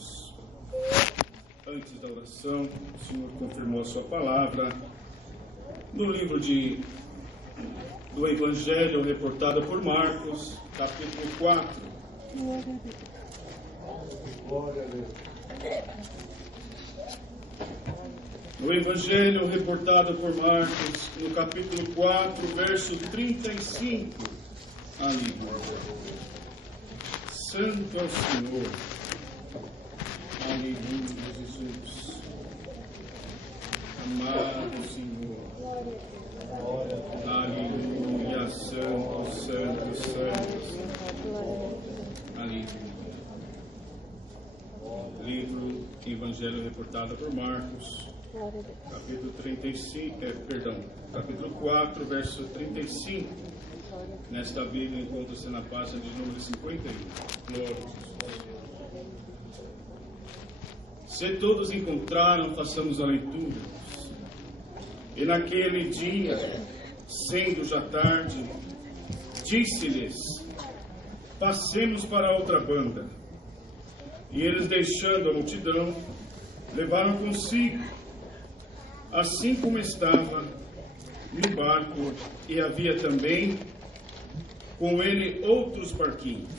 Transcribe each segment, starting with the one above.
irmãos. Antes da oração, o Senhor confirmou a sua palavra no livro do Evangelho reportado por Marcos, capítulo 4. Glória a Deus. No Evangelho reportado por Marcos, no capítulo 4, verso 35, ali. Santo é o Senhor. Aleluia, Jesus. Amado Senhor. Aleluia, santo, santo, santo. Aleluia. Livro Evangelho reportado por Marcos, capítulo 4, verso 35. Nesta Bíblia encontra-se na página de número 51. Glória a Jesus. Se todos encontraram, façamos a leitura. E naquele dia, sendo já tarde, disse-lhes: passemos para outra banda. E eles, deixando a multidão, levaram consigo, assim como estava, no barco, e havia também com ele outros barquinhos.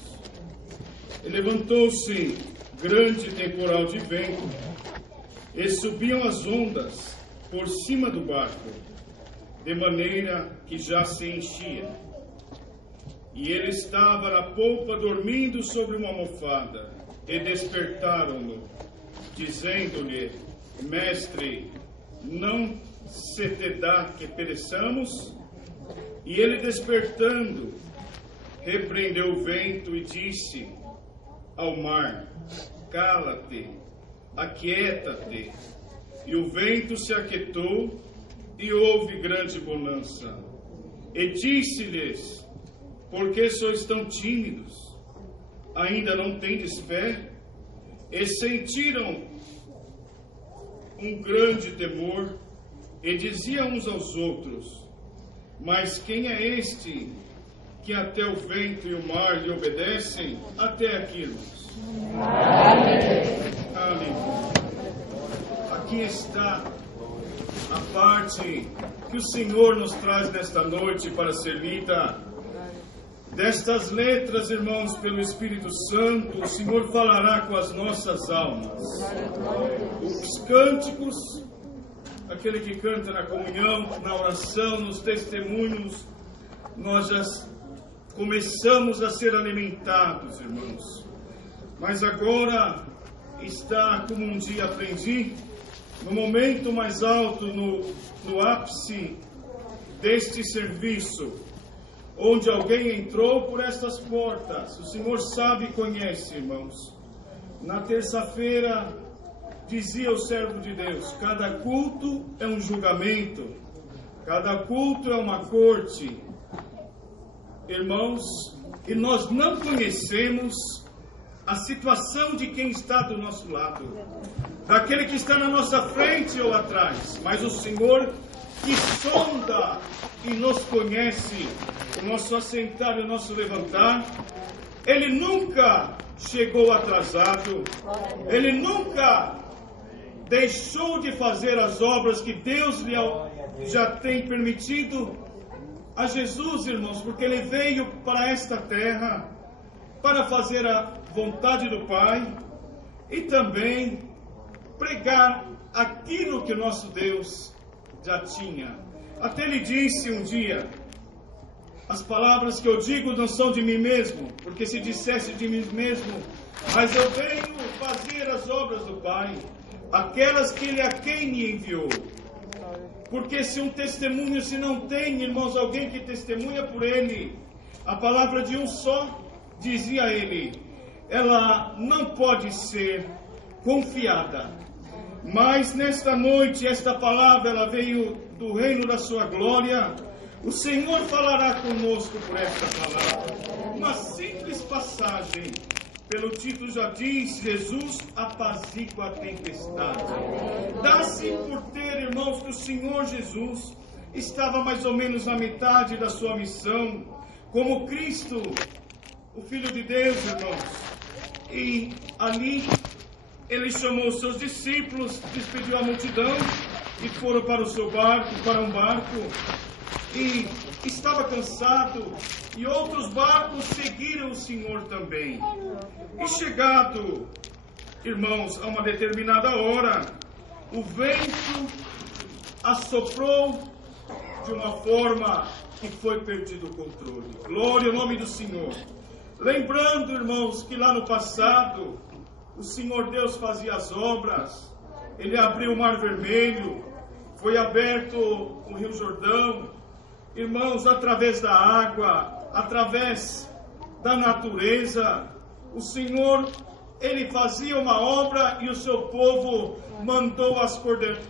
E levantou-se grande temporal de vento, e subiam as ondas por cima do barco, de maneira que já se enchia. E ele estava na polpa dormindo sobre uma almofada, e despertaram-no, dizendo-lhe: Mestre, não se te dá que pereçamos? E ele, despertando, repreendeu o vento e disse ao mar: cala-te, aquieta-te. E o vento se aquietou, e houve grande bonança. E disse-lhes: por que sois tão tímidos? Ainda não tendes fé? E sentiram um grande temor, e diziam uns aos outros: mas quem é este que até o vento e o mar lhe obedecem? Até aqui, irmãos. Aleluia. Aqui está a parte que o Senhor nos traz nesta noite para ser lida. Destas letras, irmãos, pelo Espírito Santo, o Senhor falará com as nossas almas. Os cânticos, aquele que canta na comunhão, na oração, nos testemunhos, nós já começamos a ser alimentados, irmãos. Mas agora está, como um dia aprendi, no momento mais alto, no ápice deste serviço, onde alguém entrou por estas portas. O Senhor sabe e conhece, irmãos. Na terça-feira, dizia o servo de Deus: cada culto é um julgamento, cada culto é uma corte. Irmãos, e nós não conhecemos a situação de quem está do nosso lado, daquele que está na nossa frente ou atrás, mas o Senhor, que sonda e nos conhece, o nosso assentar e o nosso levantar, Ele nunca chegou atrasado, Ele nunca deixou de fazer as obras que Deus lhe já tem permitido a Jesus, irmãos, porque Ele veio para esta terra para fazer a vontade do Pai e também pregar aquilo que o nosso Deus já tinha. Até Ele disse um dia: as palavras que eu digo não são de mim mesmo, porque se dissesse de mim mesmo, mas eu venho fazer as obras do Pai, aquelas que Ele a quem me enviou. Porque se um testemunho se não tem, irmãos, alguém que testemunha por Ele, a palavra de um só, dizia ele, ela não pode ser confiada. Mas nesta noite, esta palavra, ela veio do reino da sua glória. O Senhor falará conosco por esta palavra. Uma simples passagem, pelo título já diz: Jesus apazigua a tempestade. Dá-se por ter, irmãos, que o Senhor Jesus estava mais ou menos na metade da sua missão, como Cristo, o Filho de Deus, irmãos. E ali ele chamou os seus discípulos, despediu a multidão e foram para o seu barco, para um barco, e estava cansado, e outros barcos seguiram o Senhor também. E chegado, irmãos, a uma determinada hora, o vento assoprou de uma forma que foi perdido o controle. Glória ao nome do Senhor. Lembrando, irmãos, que lá no passado, o Senhor Deus fazia as obras, Ele abriu o Mar Vermelho, foi aberto o Rio Jordão, irmãos, através da água, através da natureza, o Senhor, Ele fazia uma obra e o seu povo mandou as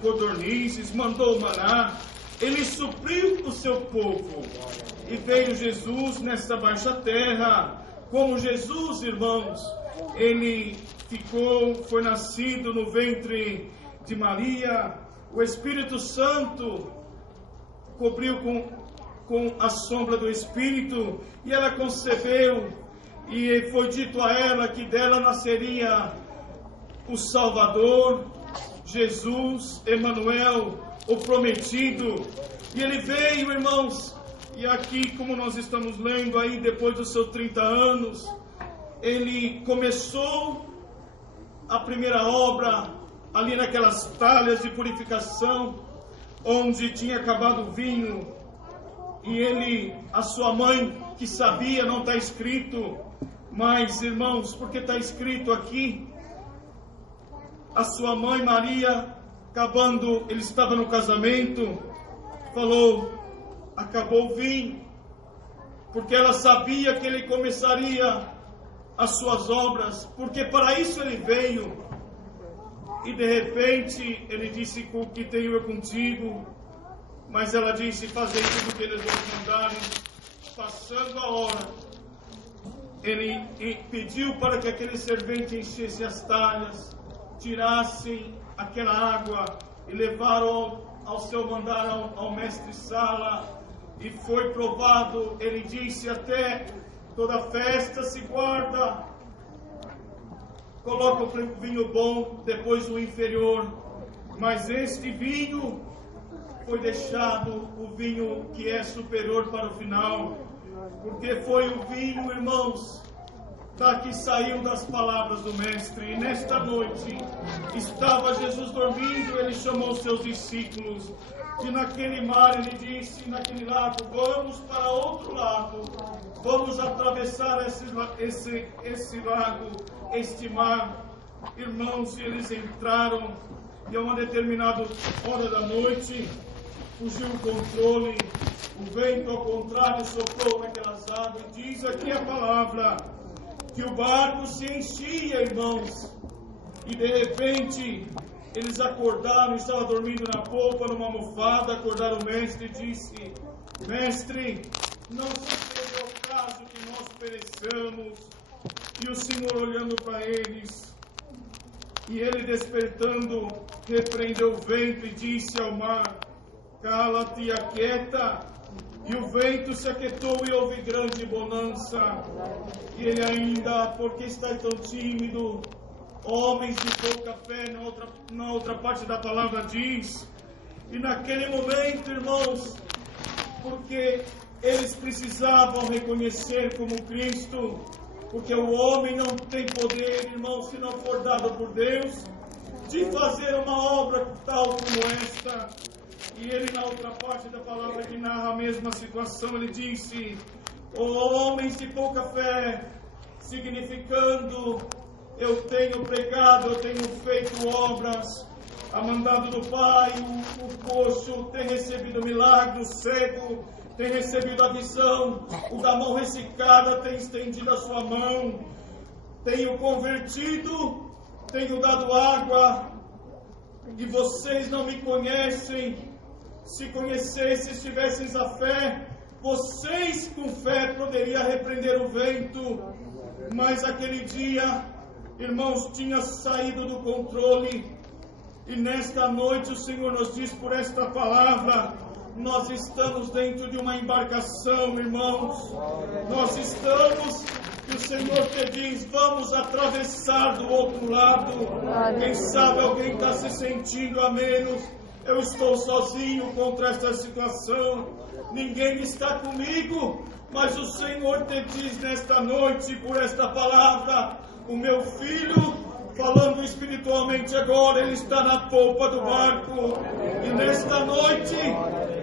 codornizes, mandou o maná, Ele supriu o seu povo. E veio Jesus nesta baixa terra. Como Jesus, irmãos, Ele foi nascido no ventre de Maria. O Espírito Santo cobriu com a sombra do Espírito, e ela concebeu, e foi dito a ela que dela nasceria o Salvador, Jesus, Emanuel, o prometido. E ele veio, irmãos, e aqui, como nós estamos lendo aí, depois dos seus 30 anos, ele começou a primeira obra ali naquelas talhas de purificação, onde tinha acabado o vinho, e a sua mãe, que sabia, não está escrito, mas, irmãos, porque está escrito aqui, a sua mãe Maria, acabando, ele estava no casamento, falou, acabou o vinho, porque ela sabia que ele começaria as suas obras, porque para isso ele veio. E de repente ele disse, com o que tenho eu contigo, mas ela disse, fazei tudo o que eles vos mandarem. Passando a hora, ele pediu para que aquele servente enchesse as talhas, tirassem aquela água e levaram ao seu mandar ao mestre Sala, e foi provado. Ele disse, até toda festa se guarda, coloca o vinho bom, depois o inferior, mas este vinho foi deixado, o vinho que é superior, para o final, porque foi o vinho, irmãos, que saiu das palavras do mestre. E nesta noite estava Jesus dormindo, ele chamou os seus discípulos, e naquele mar ele disse, naquele lago, vamos para outro lado, vamos atravessar esse lago, este mar. Irmãos, eles entraram, e a uma determinada hora da noite, fugiu o controle, o vento ao contrário soprou naquelas águas, e diz aqui a palavra, que o barco se enchia, irmãos, e de repente eles acordaram, estavam dormindo na polpa, numa almofada, acordaram o mestre e disse, mestre, não seja o caso que nós pereçamos. E o Senhor olhando para eles, e ele despertando, repreendeu o vento e disse ao mar, cala-te e aquieta. E o vento se aquietou e houve grande bonança. E ele ainda, porque está tão tímido, homens de pouca fé, na outra parte da palavra diz, e naquele momento, irmãos, porque eles precisavam reconhecer como Cristo, porque o homem não tem poder, irmãos, se não for dado por Deus, de fazer uma obra tal como esta. E ele, na outra parte da palavra que narra a mesma situação, ele disse, homens de pouca fé, significando, eu tenho pregado, eu tenho feito obras, a mandado do Pai, o coxo tem recebido milagre, o cego tem recebido a visão, o da mão ressecada tem estendido a sua mão, tenho convertido, tenho dado água, e vocês não me conhecem. Se conhecessem, se tivessem a fé, vocês com fé poderiam repreender o vento, mas aquele dia, irmãos, tinha saído do controle, e nesta noite o Senhor nos diz por esta palavra, nós estamos dentro de uma embarcação, irmãos, nós estamos o Senhor te diz, vamos atravessar do outro lado. Quem sabe alguém está se sentindo a menos. Eu estou sozinho contra esta situação. Ninguém está comigo. Mas o Senhor te diz nesta noite, por esta palavra, o meu filho, falando espiritualmente agora, ele está na polpa do barco. E nesta noite,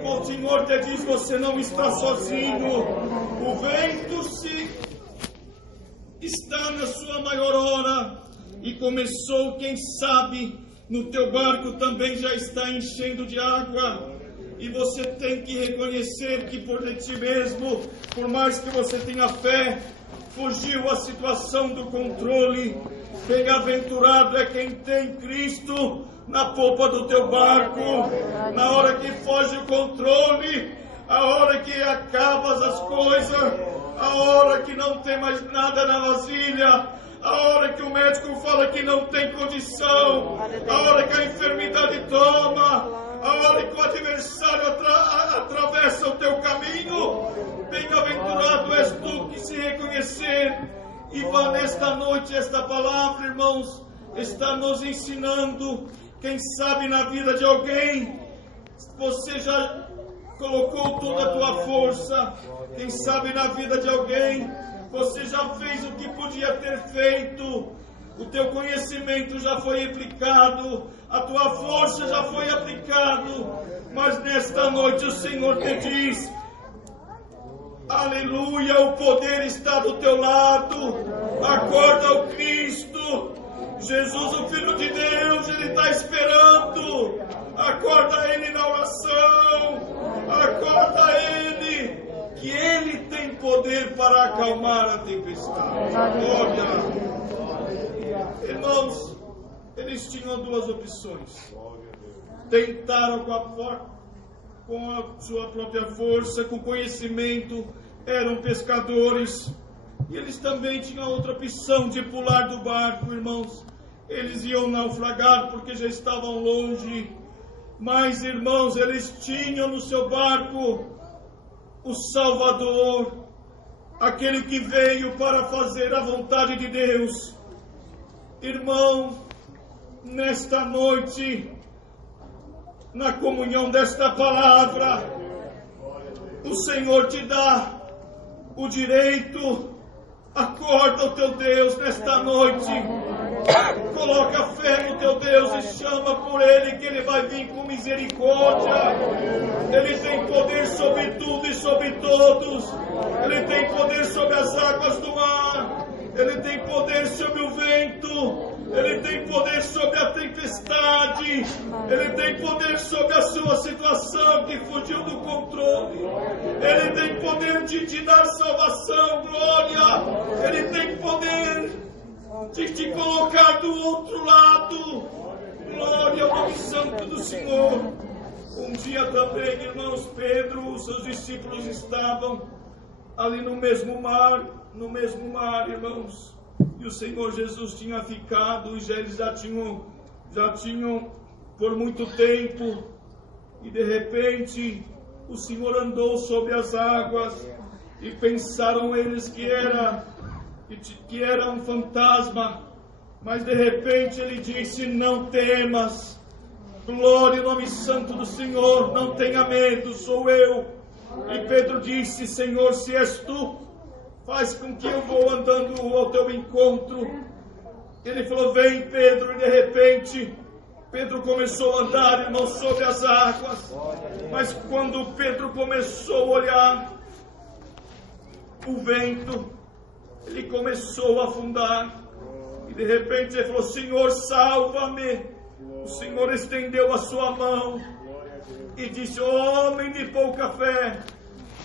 o Senhor te diz, você não está sozinho. O vento está na sua maior hora. E começou, quem sabe, no teu barco também já está enchendo de água. E você tem que reconhecer que por ti mesmo, por mais que você tenha fé, fugiu a situação do controle. Bem-aventurado é quem tem Cristo na polpa do teu barco. Na hora que foge o controle, a hora que acabas as coisas, a hora que não tem mais nada na vasilha, a hora que o médico fala que não tem condição, a hora que a enfermidade toma, a hora que o adversário atravessa o teu caminho, bem-aventurado és tu que se reconhecer. E vá nesta noite, esta palavra, irmãos, está nos ensinando. Quem sabe na vida de alguém, você já colocou toda a tua força. Quem sabe na vida de alguém, você já fez o que podia ter feito. O teu conhecimento já foi aplicado, a tua força já foi aplicado, mas nesta noite o Senhor te diz, aleluia, o poder está do teu lado, acorda o Cristo, Jesus, o Filho de Deus, Ele está esperando, acorda Ele na oração, acorda Ele, que Ele tem poder para acalmar a tempestade. Glória. Irmãos, eles tinham duas opções. Tentaram com a sua própria força, com conhecimento, eram pescadores. E eles também tinham outra opção de pular do barco, irmãos. Eles iam naufragar porque já estavam longe. Mas, irmãos, eles tinham no seu barco o Salvador, aquele que veio para fazer a vontade de Deus. Irmão, nesta noite, na comunhão desta palavra, o Senhor te dá o direito. Acorda o teu Deus nesta noite, coloca fé no teu Deus e chama por Ele, que Ele vai vir com misericórdia. Ele tem poder sobre tudo e sobre todos. Ele tem poder sobre as águas do mar. Ele tem poder sobre o vento. Ele tem poder sobre a tempestade. Ele tem poder sobre a sua situação que fugiu do controle. Ele tem poder de te dar salvação, glória. Ele tem poder de te colocar do outro lado. Glória ao nome santo do Senhor. Um dia também, irmãos, Pedro, os seus discípulos estavam ali no mesmo mar, irmãos. E o Senhor Jesus tinha ficado, e eles já tinham por muito tempo. E de repente, o Senhor andou sobre as águas, e pensaram eles que era um fantasma. Mas de repente ele disse, não temas. Glória ao nome santo do Senhor, não tenha medo, sou eu. E Pedro disse, Senhor, se és tu, faz com que eu vou andando ao teu encontro. Ele falou, vem Pedro, e de repente, Pedro começou a andar, irmãos, sobre as águas. Mas quando Pedro começou a olhar o vento, ele começou a afundar. E de repente ele falou, Senhor, salva-me. O Senhor estendeu a sua mão e disse, homem de pouca fé.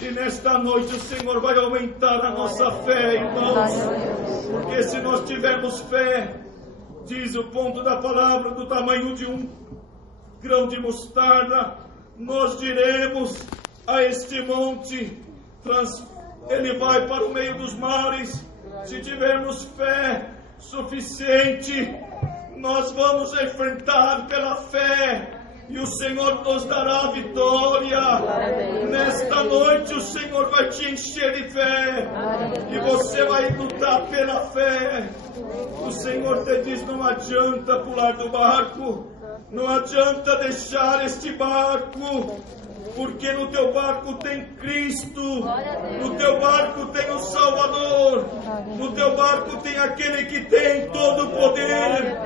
E nesta noite o Senhor vai aumentar a nossa fé, irmãos. Porque se nós tivermos fé, diz o ponto da palavra, do tamanho de um grão de mostarda, nós diremos a este monte, ele vai para o meio dos mares. Se tivermos fé suficiente, nós vamos enfrentar pela fé e o Senhor nos dará a vitória. Nesta noite o Senhor vai te encher de fé, e você vai lutar pela fé. O Senhor te diz: não adianta pular do barco, não adianta deixar este barco, porque no teu barco tem Cristo, no teu barco tem o Salvador, no teu barco tem aquele que tem todo o poder,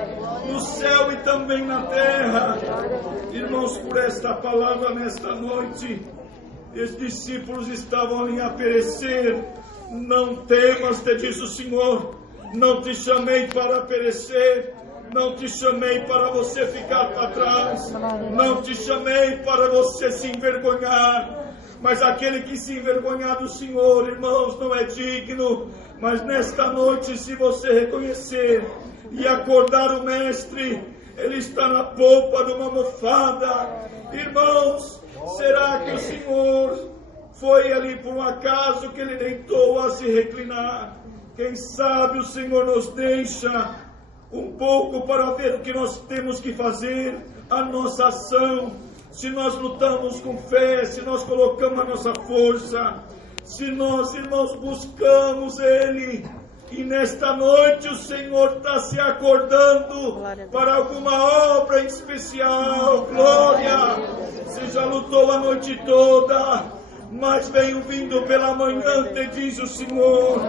no céu e também na terra. Irmãos, por esta palavra nesta noite, os discípulos estavam ali a perecer. Não temas, te diz o Senhor, não te chamei para perecer, não te chamei para você ficar para trás, não te chamei para você se envergonhar, mas aquele que se envergonhar do Senhor, irmãos, não é digno. Mas nesta noite, se você reconhecer e acordar o Mestre, Ele está na polpa de uma almofada. Irmãos, será que o Senhor foi ali por um acaso que Ele deitou a se reclinar? Quem sabe o Senhor nos deixa um pouco para ver o que nós temos que fazer, a nossa ação, se nós lutamos com fé, se nós colocamos a nossa força, se nós, irmãos, buscamos Ele. E nesta noite o Senhor está se acordando para alguma obra em especial. Glória! Você já lutou a noite toda, mas venho vindo pela manhã, te diz o Senhor,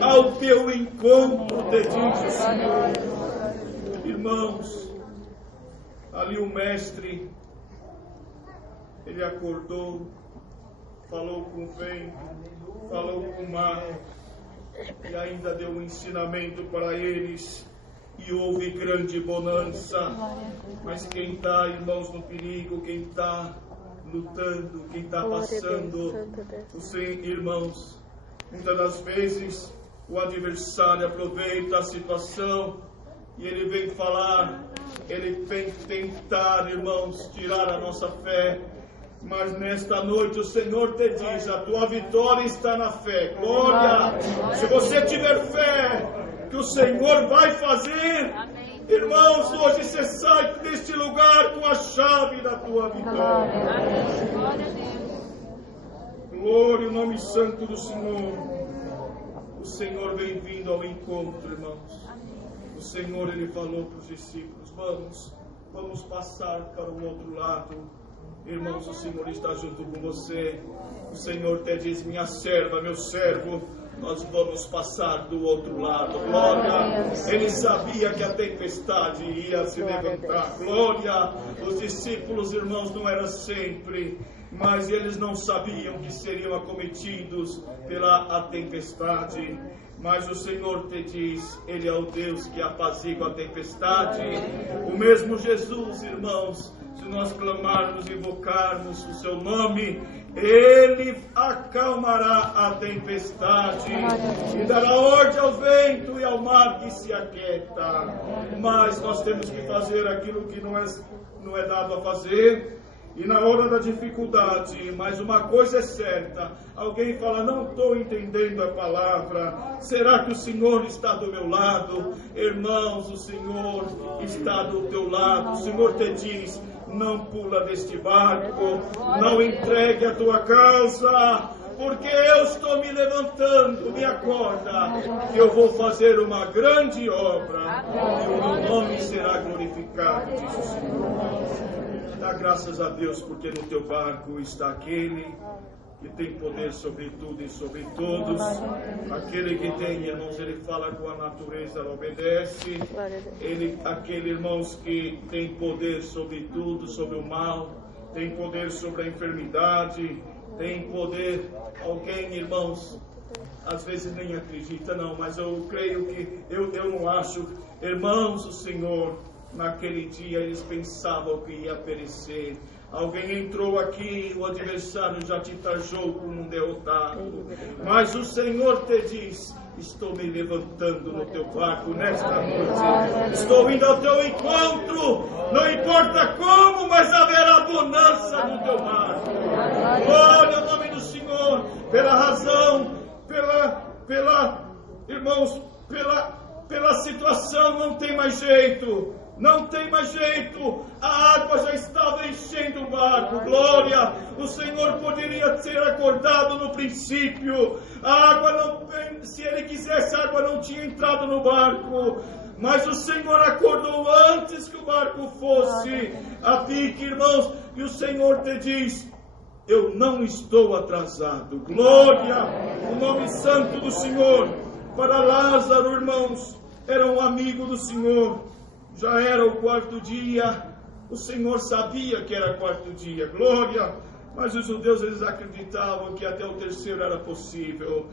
ao teu encontro, te diz o Senhor. Irmãos, ali o Mestre, ele acordou, falou com o vento, falou com o mar, e ainda deu um ensinamento para eles, e houve grande bonança. Mas quem está, irmãos, no perigo, quem está lutando, quem está passando, irmãos, muitas das vezes o adversário aproveita a situação e ele vem falar, ele vem tentar, irmãos, tirar a nossa fé. Mas nesta noite o Senhor te diz: a tua vitória está na fé. Glória! Se você tiver fé que o Senhor vai fazer, irmãos, hoje você sai deste lugar com a chave da tua vitória. Glória ao nome santo do Senhor. O Senhor vem vindo ao encontro, irmãos. O Senhor, Ele falou para os discípulos: vamos passar para o outro lado. Irmãos, o Senhor está junto com você. O Senhor te diz: minha serva, meu servo, nós vamos passar do outro lado. Glória! Ele sabia que a tempestade ia se levantar. Glória! Os discípulos, irmãos, não era sempre, mas eles não sabiam que seriam acometidos pela tempestade. Mas o Senhor te diz: Ele é o Deus que apazigua a tempestade. O mesmo Jesus, irmãos, se nós clamarmos, invocarmos o seu nome, Ele acalmará a tempestade e dará ordem ao vento e ao mar que se aquieta. Mas nós temos que fazer aquilo que não é dado a fazer. E na hora da dificuldade, mas uma coisa é certa, alguém fala: não estou entendendo a palavra, será que o Senhor está do meu lado? Irmãos, o Senhor está do teu lado. O Senhor te diz: não pula deste barco, não entregue a tua causa, porque eu estou me levantando, me acorda, que eu vou fazer uma grande obra, e o meu nome será glorificado, diz o Senhor. Dá graças a Deus, porque no teu barco está aquele que tem poder sobre tudo e sobre todos. Aquele que tem, irmãos, ele fala com a natureza, ela obedece. Aquele, irmãos, que tem poder sobre tudo, sobre o mal, tem poder sobre a enfermidade, tem poder. Alguém, irmãos, às vezes nem acredita, não, mas eu creio que, eu não acho, irmãos, o Senhor, naquele dia eles pensavam que ia perecer. Alguém entrou aqui, o adversário já te taxou como um derrotado. Mas o Senhor te diz: estou me levantando no teu barco nesta noite. Estou indo ao teu encontro. Não importa como, mas haverá bonança no teu barco. Glória ao nome do Senhor. Pela razão, irmãos, pela situação não tem mais jeito. Não tem mais jeito, a água já estava enchendo o barco, glória. O Senhor poderia ter acordado no princípio, a água não, se Ele quisesse, a água não tinha entrado no barco. Mas o Senhor acordou antes que o barco fosse a pique, irmãos. E o Senhor te diz: eu não estou atrasado. Glória, o nome santo do Senhor. Para Lázaro, irmãos, era um amigo do Senhor. Já era o quarto dia. O Senhor sabia que era quarto dia. Glória. Mas os judeus, eles acreditavam que até o terceiro era possível.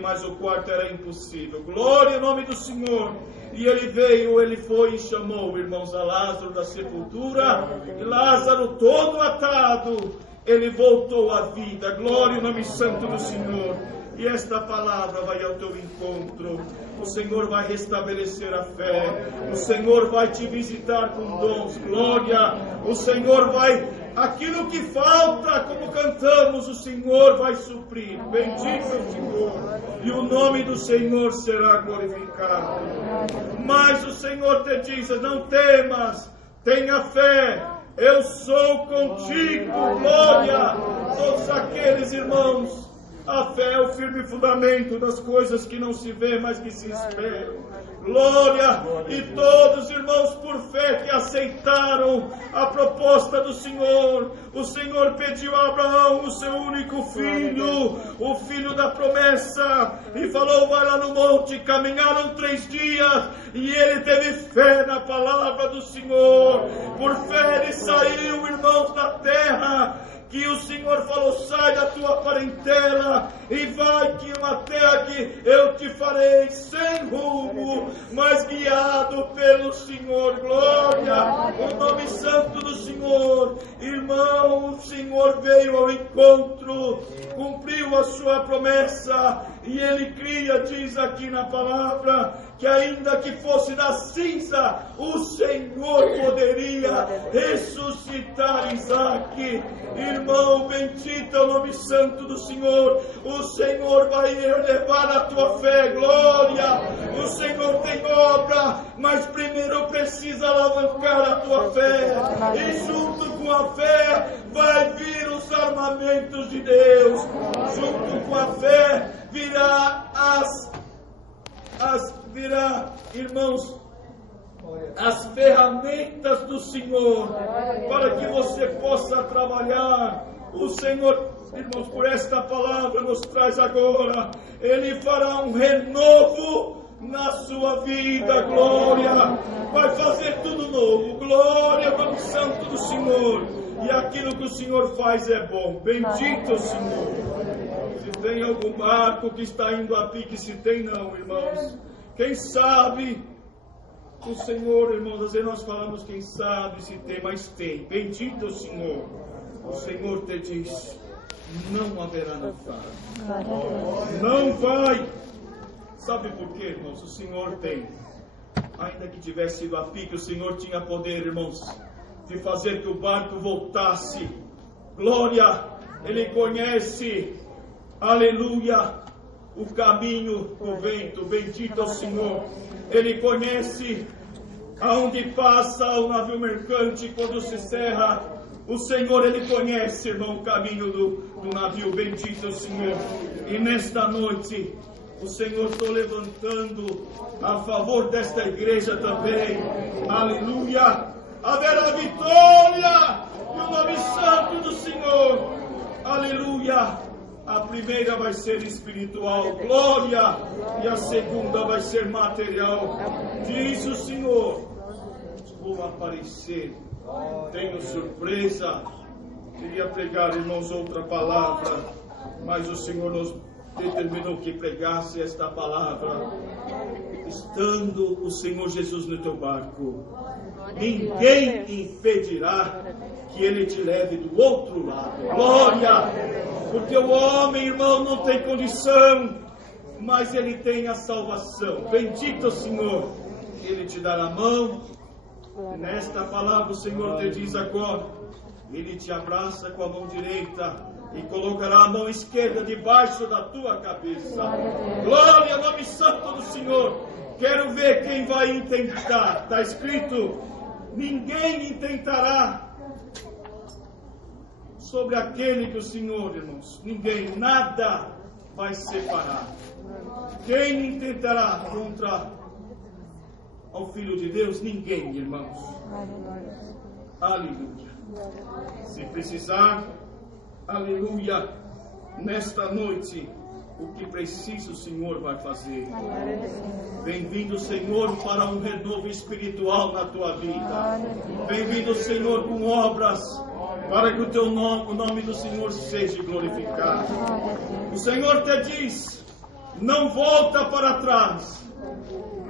Mas o quarto era impossível. Glória ao nome do Senhor. E ele veio, ele foi e chamou, irmãos, a Lázaro da sepultura. E Lázaro, todo atado, ele voltou à vida. Glória ao nome santo do Senhor. E esta palavra vai ao teu encontro. O Senhor vai restabelecer a fé. O Senhor vai te visitar com dons. Glória. O Senhor vai... Aquilo que falta, como cantamos, o Senhor vai suprir. Bendito é o Senhor. E o nome do Senhor será glorificado. Mas o Senhor te diz: não temas, tenha fé. Eu sou contigo. Glória. Todos aqueles irmãos, a fé é o firme fundamento das coisas que não se vê, mas que se esperam. Glória! E todos, irmãos, por fé que aceitaram a proposta do Senhor. O Senhor pediu a Abraão o seu único filho, o filho da promessa, e falou: vai lá no monte. Caminharam 3 dias e ele teve fé na palavra do Senhor. Por fé ele saiu, irmãos, da terra que o Senhor falou: sai da tua parentela e vai que uma terra que eu te farei sem rumo, mas guiado pelo Senhor. Glória, o nome santo do Senhor. Irmão, o Senhor veio ao encontro, cumpriu a sua promessa, e ele cria, diz aqui na palavra, que ainda que fosse da cinza, o Senhor poderia ressuscitar Isaac. Irmão, bendito é o nome santo do Senhor. O Senhor vai elevar a tua fé. Glória. O Senhor tem obra, mas primeiro precisa alavancar a tua fé. E junto com a fé vai vir os armamentos de Deus. Junto com a fé virá irmãos, as ferramentas do Senhor, para que você possa trabalhar. O Senhor, irmãos, por esta palavra nos traz agora, Ele fará um renovo na sua vida. Glória, vai fazer tudo novo. Glória ao nome santo do Senhor. E aquilo que o Senhor faz é bom. Bendito o Senhor. Se tem algum barco que está indo a pique, se tem não, irmãos, quem sabe o Senhor, irmãos, às vezes nós falamos quem sabe se tem, mas tem. Bendito o Senhor. O Senhor te diz: não haverá naufrágio. Não vai. Sabe por quê, irmãos? O Senhor tem. Ainda que tivesse ido a pique, o Senhor tinha poder, irmãos, de fazer que o barco voltasse. Glória. Ele conhece, aleluia, o caminho do vento. Bendito é o Senhor. Ele conhece aonde passa o navio mercante quando se cerra. O Senhor, Ele conhece, irmão, o caminho do navio. Bendito é o Senhor. E nesta noite, o Senhor está levantando a favor desta igreja também. Aleluia. Haverá vitória no nome santo do Senhor. Aleluia. A primeira vai ser espiritual, glória, e a segunda vai ser material. Diz o Senhor: vou aparecer, tenho surpresa. Queria pregar, irmãos, outra palavra, mas o Senhor nos determinou que pregasse esta palavra. Estando o Senhor Jesus no teu barco, ninguém impedirá que Ele te leve do outro lado. Glória! Porque o homem, irmão, não tem condição, mas ele tem a salvação. Bendito o Senhor. Ele te dará a mão. E nesta palavra o Senhor te diz agora: Ele te abraça com a mão direita e colocará a mão esquerda debaixo da tua cabeça. Glória ao nome santo do Senhor. Quero ver quem vai intentar. Está escrito ninguém intentará sobre aquele que o Senhor, irmãos, ninguém, nada vai separar. Quem intentará contra ao Filho de Deus? Ninguém, irmãos. Aleluia. Se precisar, aleluia, nesta noite, o que precisa o Senhor vai fazer. Bem-vindo, Senhor, para um renovo espiritual na tua vida. Bem-vindo, Senhor, com obras, para que o nome do Senhor seja glorificado. O Senhor te diz, não volta para trás.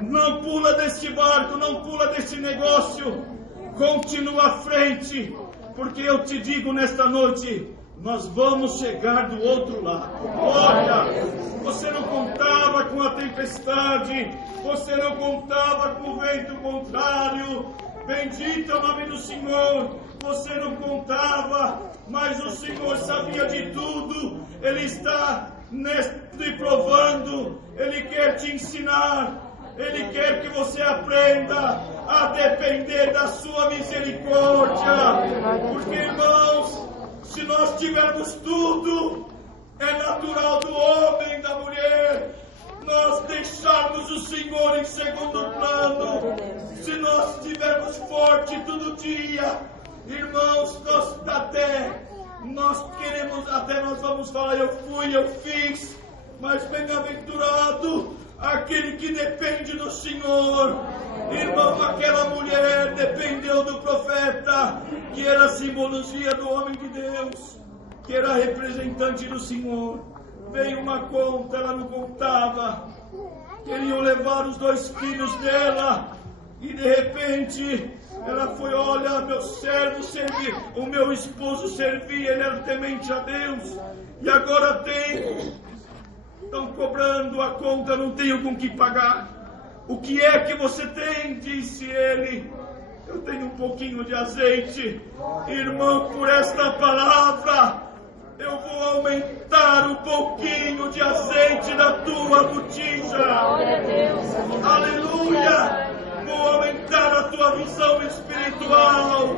Não pula deste barco, não pula deste negócio. Continua à frente, porque eu te digo nesta noite, nós vamos chegar do outro lado. Olha, você não contava com a tempestade, você não contava com o vento contrário. Bendito é o nome do Senhor. Você não contava, mas o Senhor sabia de tudo. Ele está te provando, Ele quer te ensinar. Ele quer que você aprenda a depender da sua misericórdia. Porque, irmãos, se nós tivermos tudo, é natural do homem e da mulher nós deixarmos o Senhor em segundo plano. Se nós estivermos forte todo dia, irmãos, nós queremos, até nós vamos falar, eu fui, eu fiz, mas bem-aventurado aquele que depende do Senhor. Irmão, aquela mulher dependeu do profeta, que era a simbologia do homem de Deus, que era representante do Senhor. Veio uma conta, ela não contava. Queriam levar os 2 filhos dela, e de repente ela foi, olha, meu servo servia, o meu esposo servia, ele era temente a Deus, e agora estão cobrando a conta, não tenho com que pagar. O que é que você tem? Disse ele. Eu tenho um pouquinho de azeite. Irmão, por esta palavra, eu vou aumentar um pouquinho de azeite da tua botija. Glória a Deus. Aleluia. Vou aumentar a tua visão espiritual.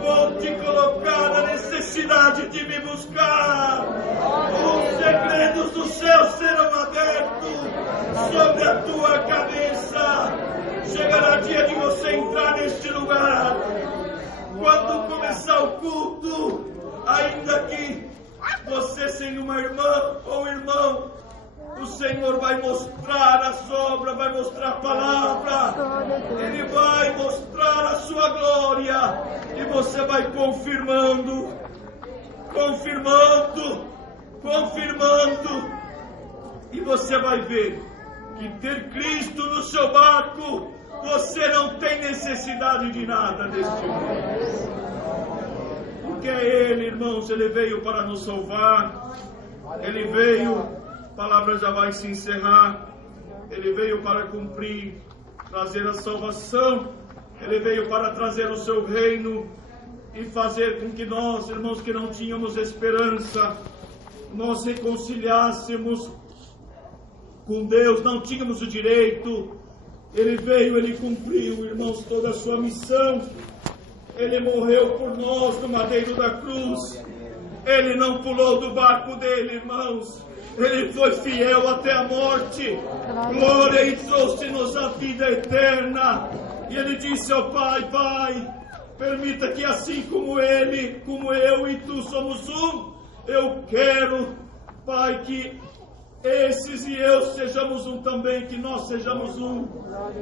Vou te colocar na necessidade de me buscar. Os segredos do céu serão abertos sobre a tua cabeça. Chegará dia de você entrar neste lugar. Quando começar o culto, ainda que você sendo uma irmã ou irmão, o Senhor vai mostrar as obras, vai mostrar a palavra, Ele vai mostrar a sua glória, e você vai confirmando, e você vai ver que ter Cristo no seu barco, você não tem necessidade de nada deste mundo. Porque é Ele, irmãos, Ele veio para nos salvar, Ele veio, a palavra já vai se encerrar, Ele veio para cumprir, trazer a salvação, Ele veio para trazer o seu reino e fazer com que nós, irmãos, que não tínhamos esperança, nós reconciliássemos com Deus, não tínhamos o direito. Ele veio, Ele cumpriu, irmãos, toda a sua missão. Ele morreu por nós no madeiro da cruz. Ele não pulou do barco dele, irmãos. Ele foi fiel até a morte. Glória, e trouxe-nos a vida eterna. E Ele disse ao Pai: Pai, permita que assim como Ele, como eu e Tu somos um, eu quero, Pai, que esses e eu sejamos um também, que nós sejamos um.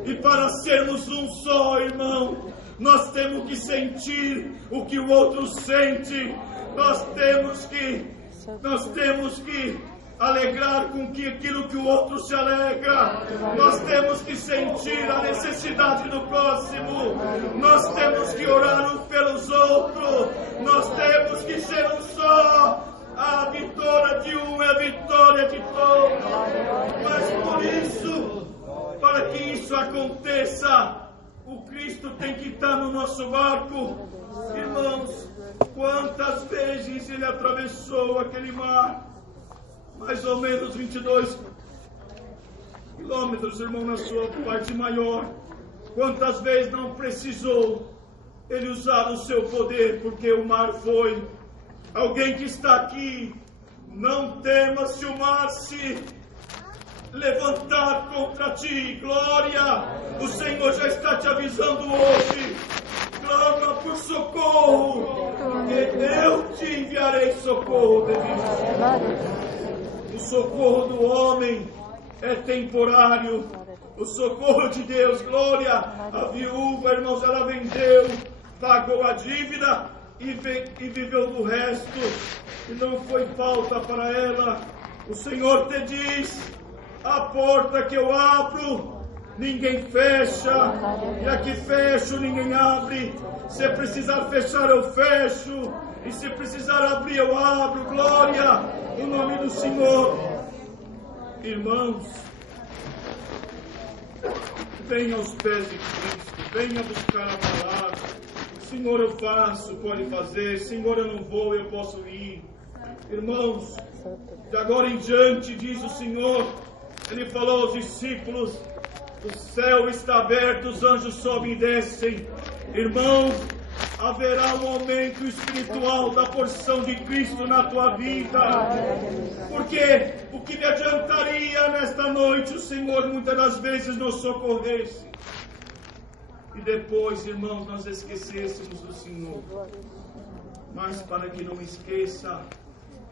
E para sermos um só, irmão, nós temos que sentir o que o outro sente. Nós temos que alegrar com aquilo que o outro se alegra. Nós temos que sentir a necessidade do próximo. Nós temos que orar uns pelos outros. Nós temos que ser um só. A vitória de um é a vitória de todos. Mas por isso, para que isso aconteça, o Cristo tem que estar no nosso barco. Irmãos, quantas vezes Ele atravessou aquele mar? Mais ou menos 22 quilômetros, irmão, na sua parte maior. Quantas vezes não precisou Ele usava o seu poder, porque o mar foi. Alguém que está aqui, não temas se o mar se levantar contra ti. Glória! O Senhor já está te avisando hoje. Clama por socorro, porque eu te enviarei socorro. O socorro do homem é temporário. O socorro de Deus, glória. A viúva, irmãos, ela vendeu, pagou a dívida e viveu do resto. E não foi falta para ela. O Senhor te diz: a porta que eu abro, ninguém fecha. E a que fecho, ninguém abre. Se precisar fechar, eu fecho. E se precisar abrir, eu abro. Glória, em nome do Senhor. Irmãos, venha aos pés de Cristo, venha buscar a palavra. Senhor, eu faço, pode fazer. Senhor, eu não vou, eu posso ir. Irmãos, de agora em diante, diz o Senhor, Ele falou aos discípulos: o céu está aberto, os anjos sobem e descem. Irmãos, haverá um aumento espiritual da porção de Cristo na tua vida. Porque o que me adiantaria nesta noite o Senhor muitas das vezes nos socorresse. E depois, irmãos, nós esquecêssemos do Senhor. Mas para que não esqueça,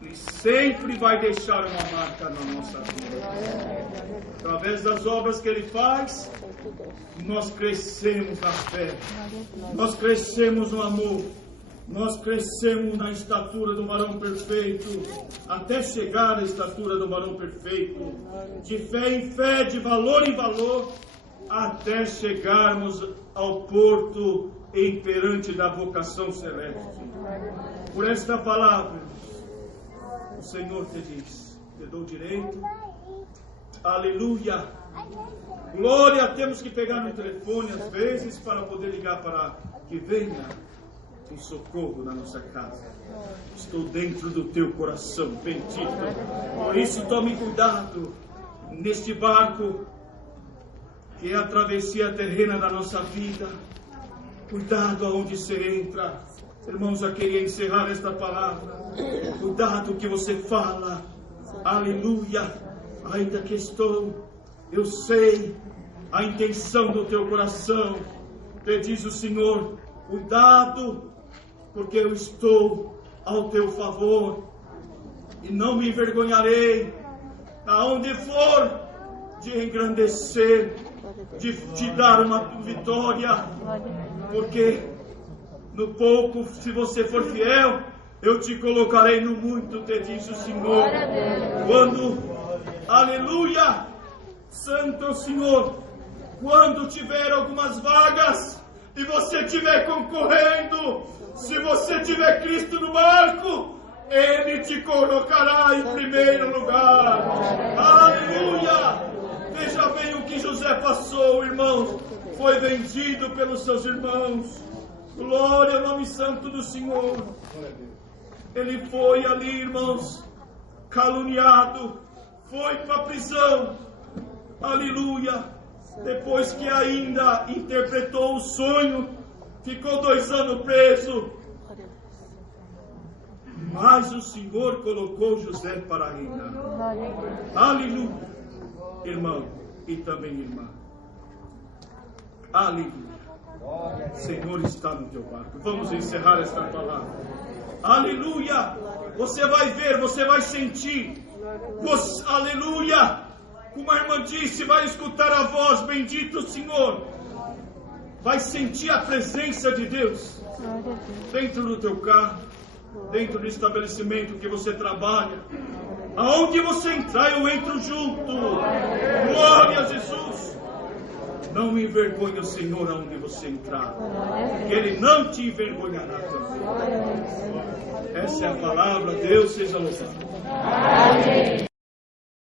Ele sempre vai deixar uma marca na nossa vida. Através das obras que Ele faz, nós crescemos na fé, nós crescemos no amor, nós crescemos na estatura do varão perfeito, até chegar à estatura do varão perfeito, de fé em fé, de valor em valor, até chegarmos ao porto imperante da vocação celeste. Por esta palavra, o Senhor te diz: te dou direito. Aleluia. Glória. Temos que pegar no telefone às vezes para poder ligar para que venha um socorro na nossa casa. Estou dentro do teu coração, bendito. Por isso tome cuidado neste barco que é a travessia terrena da nossa vida. Cuidado aonde você entra. Irmãos, eu queria encerrar esta palavra. Cuidado o que você fala. Aleluia. Ainda que eu sei a intenção do teu coração. Te diz o Senhor: cuidado, porque eu estou ao teu favor. E não me envergonharei, aonde for, de engrandecer, de te dar uma vitória. Porque no pouco, se você for fiel, eu te colocarei no muito, te diz o Senhor. Quando, aleluia, santo é o Senhor, quando tiver algumas vagas e você estiver concorrendo, se você tiver Cristo no barco, Ele te colocará em primeiro lugar. Aleluia. Veja bem o que José passou, irmãos. Foi vendido pelos seus irmãos. Glória ao nome santo do Senhor. Ele foi ali, irmãos, caluniado, foi para a prisão. Aleluia. Depois que ainda interpretou o sonho, ficou 2 anos preso. Mas o Senhor colocou José para reinar. Aleluia. Irmão e também irmã. Aleluia. O Senhor está no teu barco. Vamos encerrar esta palavra. Aleluia. Você vai ver, você vai sentir. Aleluia. Como a irmã disse, vai escutar a voz, bendito o Senhor. Vai sentir a presença de Deus dentro do teu carro, dentro do estabelecimento que você trabalha. Aonde você entrar, eu entro junto. Glória a Jesus. Não me envergonhe o Senhor aonde você entrar, que Ele não te envergonhará também. Essa é a palavra. Deus seja louvado. Amém.